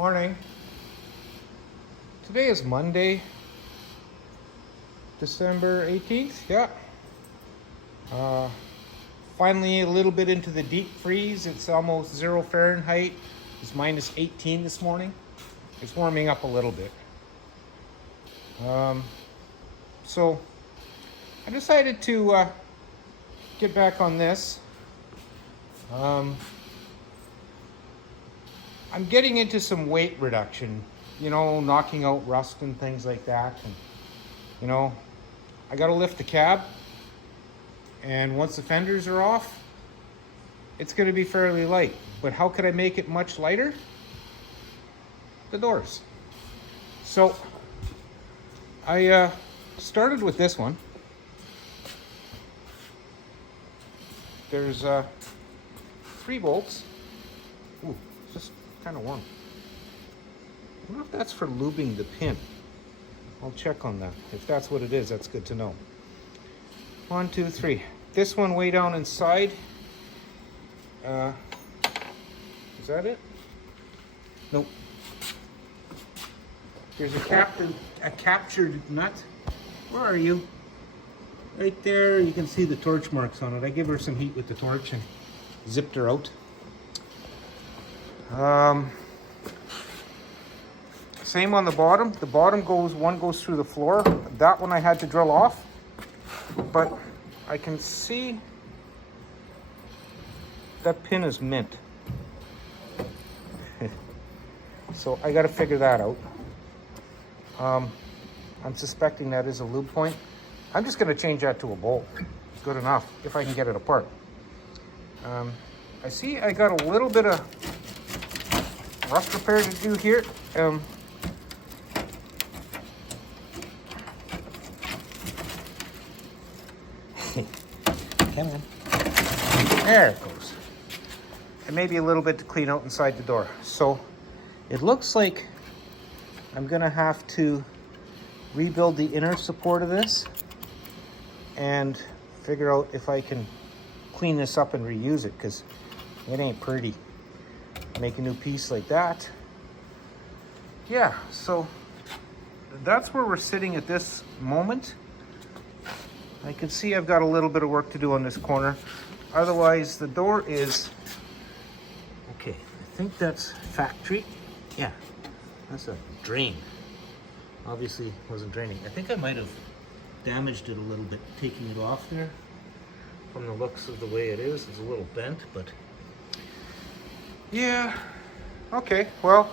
Morning. Today is Monday, December 18th. Yeah. Finally a little bit into the deep freeze. It's almost 0 Fahrenheit. It's minus 18 this morning. It's warming up a little bit. So I decided to get back on this. I'm getting into some weight reduction, knocking out rust and things like that. And, I got to lift the cab. And once the fenders are off, it's going to be fairly light. But how could I make it much lighter? The doors. So I started with this one. There's 3 bolts. Ooh, it's just kind of warm. I wonder if that's for lubing the pin. I'll check on that. If that's what it is, that's good to know. 1, 2, 3. This one way down inside. Is that it? Nope. There's a captured nut. Where are you? Right there. You can see the torch marks on it. I give her some heat with the torch and zipped her out. Same on the bottom. The bottom one goes through the floor. That one I had to drill off, but I can see that pin is mint. So I got to figure that out. I'm suspecting that is a lube point. I'm just going to change that to a bolt. Good enough if I can get it apart. I see I got a little bit of rust repair to do here. Come on. There it goes. And maybe a little bit to clean out inside the door. So it looks like I'm gonna have to rebuild the inner support of this and figure out if I can clean this up and reuse it, because it ain't pretty. Make a new piece like that. Yeah, so that's where we're sitting at this moment. I can see I've got a little bit of work to do on this corner. Otherwise, the door is okay. I think that's factory. Yeah, that's a drain. Obviously wasn't draining. I think I might have damaged it a little bit taking it off there. From the looks of the way it is, it's a little bent, but yeah. Okay, well,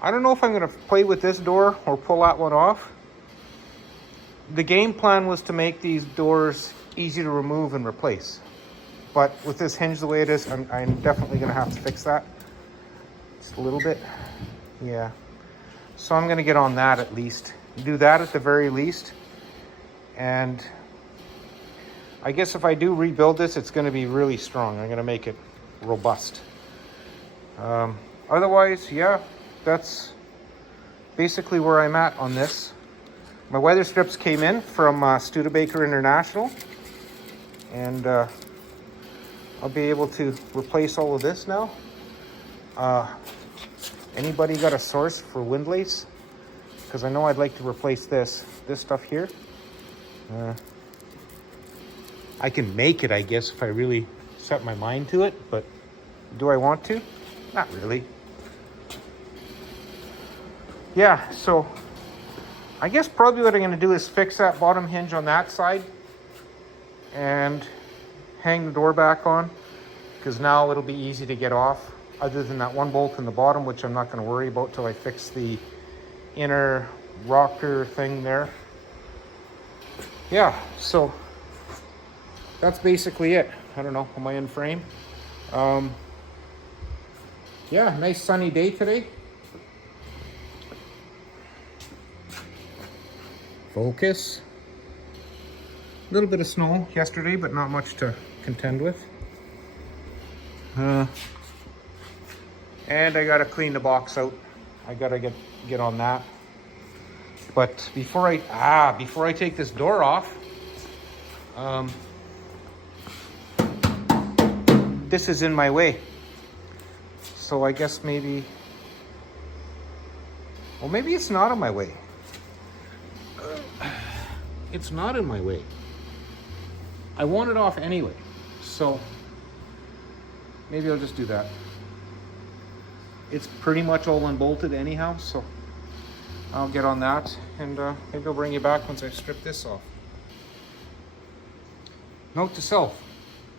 I don't know if I'm gonna play with this door or pull that one off. The game plan was to make these doors easy to remove and replace. But with this hinge the way it is, I'm definitely gonna have to fix that. Just a little bit, yeah. So I'm gonna get on that at least. Do that at the very least. And I guess if I do rebuild this, it's gonna be really strong. I'm gonna make it robust. Otherwise, yeah, that's basically where I'm at on this. My weather strips came in from Studebaker International, and I'll be able to replace all of this now. Anybody got a source for windlace? Because I know I'd like to replace this stuff here. I can make it, I guess, if I really set my mind to it, but do I want to? Not really. Yeah, so I guess probably what I'm going to do is fix that bottom hinge on that side and hang the door back on, because now it'll be easy to get off, other than that one bolt in the bottom, which I'm not going to worry about till I fix the inner rocker thing there. Yeah, so that's basically it. I don't know, am I in frame? Yeah, nice sunny day today. Focus. A little bit of snow yesterday, but not much to contend with. And I gotta clean the box out. I gotta get on that. But before I take this door off, this is in my way. So I guess maybe Well, maybe it's not in my way. It's not in my way. I want it off anyway, so maybe I'll just do that. It's pretty much all unbolted anyhow, so I'll get on that, and maybe I'll bring you back once I strip this off. Note to self,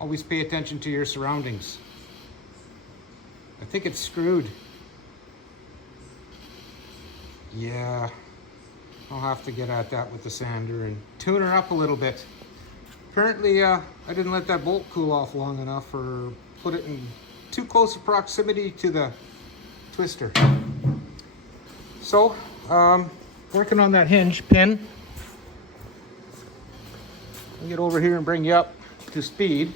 always pay attention to your surroundings. I think it's screwed. Yeah, I'll have to get at that with the sander and tune her up a little bit. Apparently, I didn't let that bolt cool off long enough, or put it in too close a proximity to the twister. So, working on that hinge pin. I'll get over here and bring you up to speed.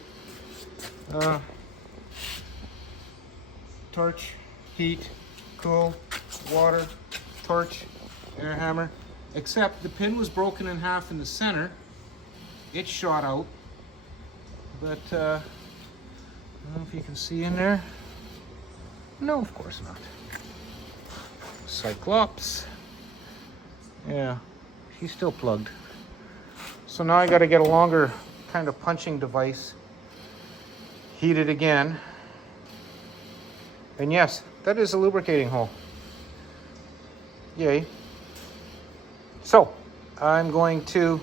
Torch, heat, cool, water, torch, air hammer. Except the pin was broken in half in the center. It shot out. But, I don't know if you can see in there. No, of course not. Cyclops. Yeah, she's still plugged. So now I got to get a longer kind of punching device. Heat it again. And yes, that is a lubricating hole. Yay. So, I'm going to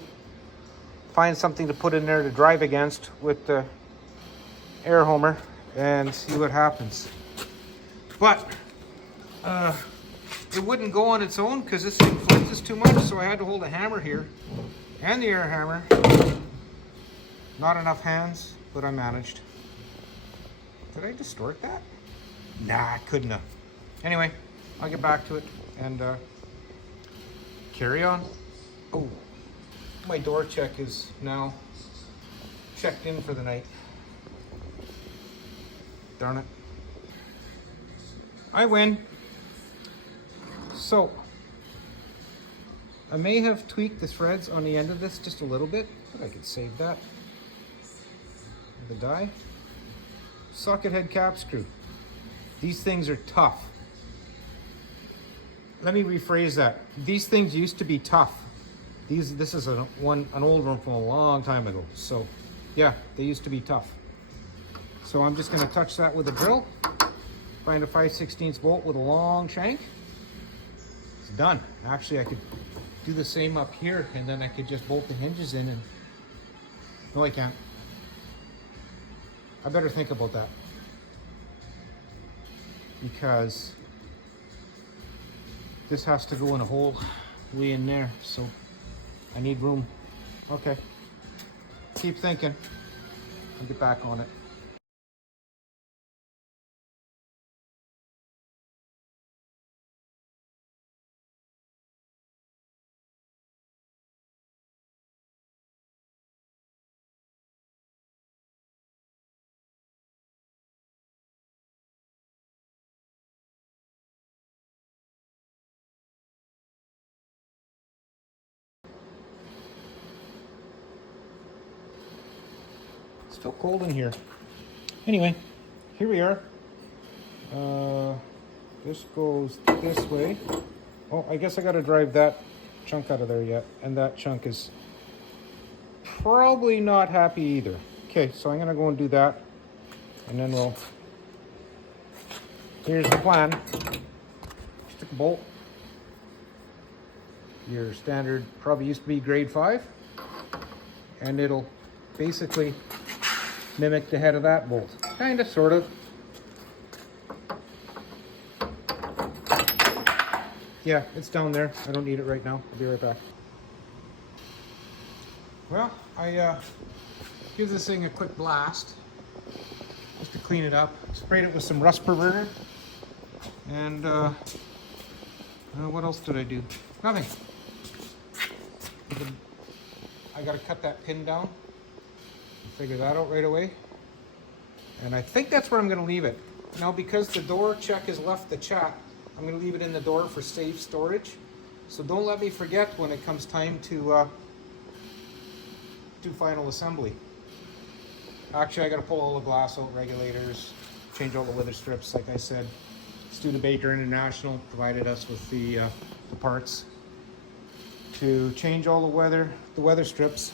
find something to put in there to drive against with the air homer and see what happens. But, it wouldn't go on its own because this thing flexes too much, so I had to hold a hammer here and the air hammer. Not enough hands, but I managed. Did I distort that? Nah, I couldn't have. Anyway, I'll get back to it and carry on. Oh, my door check is now checked in for the night. Darn it. I win. So, I may have tweaked the threads on the end of this just a little bit, but I could save that. The die. Socket head cap screw. These things are tough. Let me rephrase that. These things used to be tough. This is an old one from a long time ago. So, yeah, they used to be tough. So I'm just going to touch that with a drill. Find a 5/16 bolt with a long shank. It's done. Actually, I could do the same up here, and then I could just bolt the hinges in and... No, I can't. I better think about that. Because this has to go in a hole way in there, so I need room. Okay. Keep thinking. I'll get back on it. Still cold in here. Anyway, here we are. This goes this way. Oh, I guess I gotta drive that chunk out of there yet. And that chunk is probably not happy either. Okay, so I'm gonna go and do that. And then we'll... Here's the plan. Stick a bolt. Your standard probably used to be grade 5. And it'll basically mimic the head of that bolt. Kinda, sort of. Yeah, it's down there. I don't need it right now. I'll be right back. Well, I give this thing a quick blast just to clean it up. Sprayed it with some rust preventer. And what else did I do? Nothing. I gotta cut that pin down. Figure that out right away. And I think that's where I'm going to leave it. Now, because the door check has left the chat, I'm going to leave it in the door for safe storage. So don't let me forget when it comes time to do final assembly. Actually, I got to pull all the glass out, regulators, change all the weather strips, like I said. Studebaker International provided us with the parts to change all the weather strips.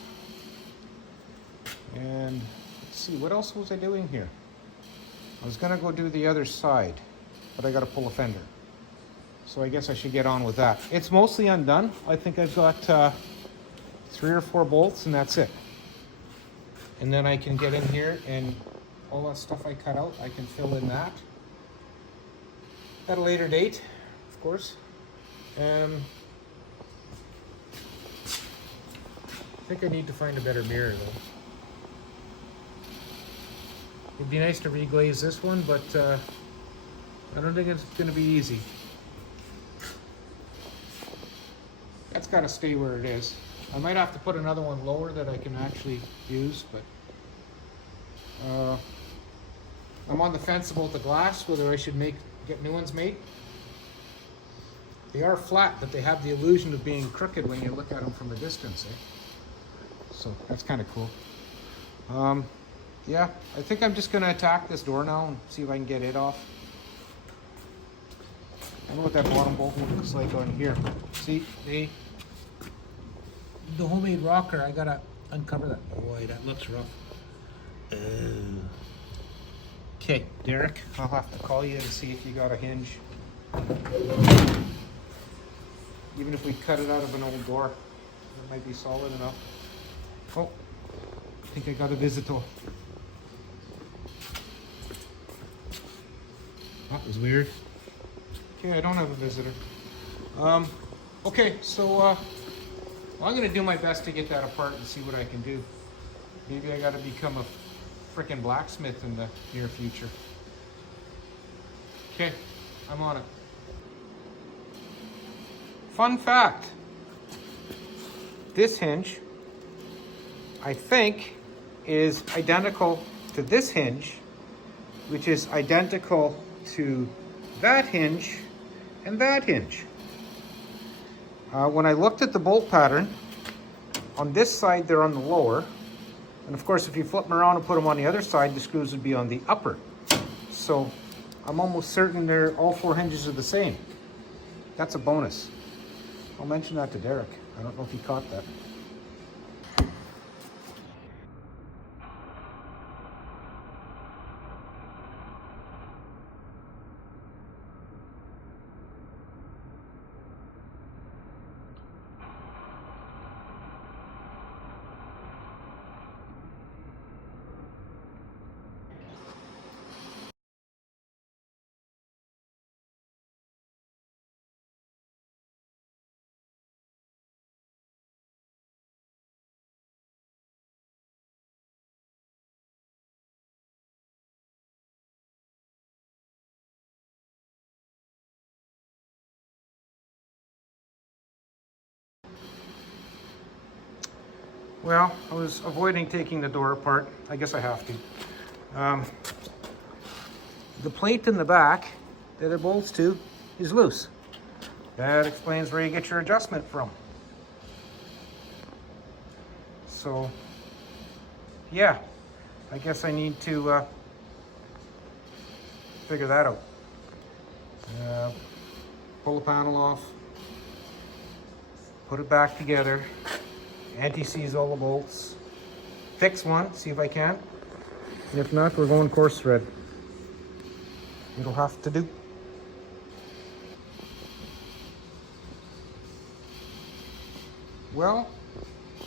And let's see, what else was I doing here? I was gonna go do the other side, but I gotta pull a fender. So I guess I should get on with that. It's mostly undone. I think I've got 3 or 4 bolts and that's it. And then I can get in here and all that stuff I cut out, I can fill in that at a later date, of course. I think I need to find a better mirror though. It'd be nice to reglaze this one, but I don't think it's going to be easy. That's got to stay where it is. I might have to put another one lower that I can actually use, but I'm on the fence about the glass, whether I should get new ones made. They are flat, but they have the illusion of being crooked when you look at them from a distance. So that's kind of cool. Yeah, I think I'm just going to attack this door now and see if I can get it off. I don't know what that bottom bolt looks like on here. See, the homemade rocker, I got to uncover that. Boy, that looks rough. Okay, Derek, I'll have to call you and see if you got a hinge. Even if we cut it out of an old door, it might be solid enough. Oh, I think I got a visitor. That was weird. Okay, I don't have a visitor. Okay, so well, I'm gonna do my best to get that apart and see what I can do. Maybe I gotta become a frickin' blacksmith in the near future. Okay, I'm on it. Fun fact. This hinge, I think, is identical to this hinge, which is identical to that hinge and that hinge. When I looked at the bolt pattern, on this side they're on the lower, and of course if you flip them around and put them on the other side, the screws would be on the upper. So I'm almost certain all 4 hinges are the same. That's a bonus. I'll mention that to Derek. I don't know if he caught that. Well, I was avoiding taking the door apart. I guess I have to. The plate in the back that it bolts to is loose. That explains where you get your adjustment from. So, yeah, I guess I need to figure that out. Pull the panel off, put it back together, anti-seize all the bolts, fix one, see if I can. And if not, we're going coarse thread. It'll have to do. Well,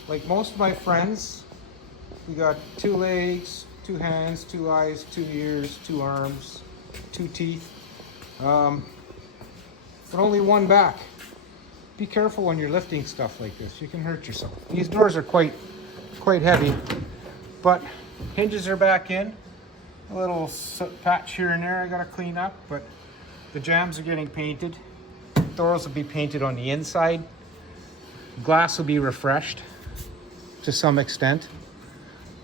like most of my friends, we got 2 legs, 2 hands, 2 eyes, 2 ears, 2 arms, 2 teeth, but only 1 back. Be careful when you're lifting stuff like this. You can hurt yourself. These doors are quite heavy, but hinges are back in. A little patch here and there I gotta clean up, but the jambs are getting painted. Doors will be painted on the inside. Glass will be refreshed to some extent.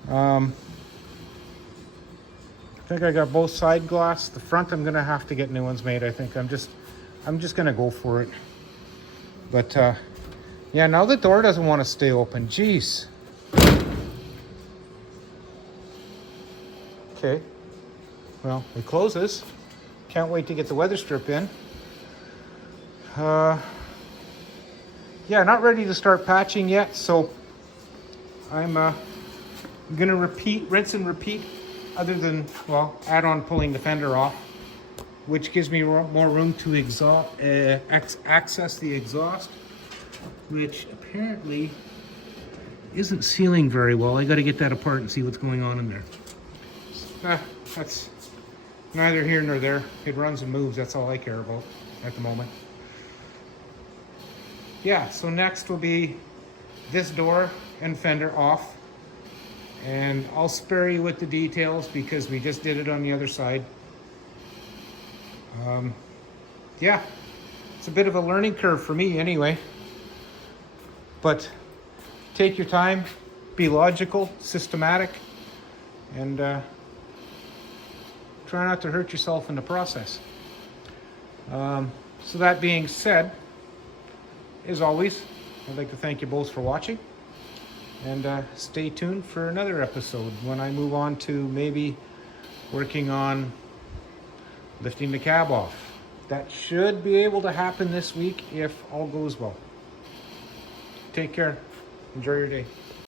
I think I got both side glass. The front I'm gonna have to get new ones made. I think I'm just gonna go for it. But yeah, now the door doesn't want to stay open. Jeez. Okay. Well, it closes. Can't wait to get the weather strip in. Yeah, not ready to start patching yet, so I'm gonna rinse and repeat, other than, well, add on pulling the fender off, which gives me more room to access the exhaust, which apparently isn't sealing very well. I gotta get that apart and see what's going on in there. That's neither here nor there. It runs and moves, that's all I care about at the moment. Yeah, so next will be this door and fender off. And I'll spare you with the details because we just did it on the other side. Yeah, it's a bit of a learning curve for me anyway. But take your time, be logical, systematic, and try not to hurt yourself in the process. So that being said, as always, I'd like to thank you both for watching, and stay tuned for another episode when I move on to maybe working on lifting the cab off. That should be able to happen this week if all goes well. Take care. Enjoy your day.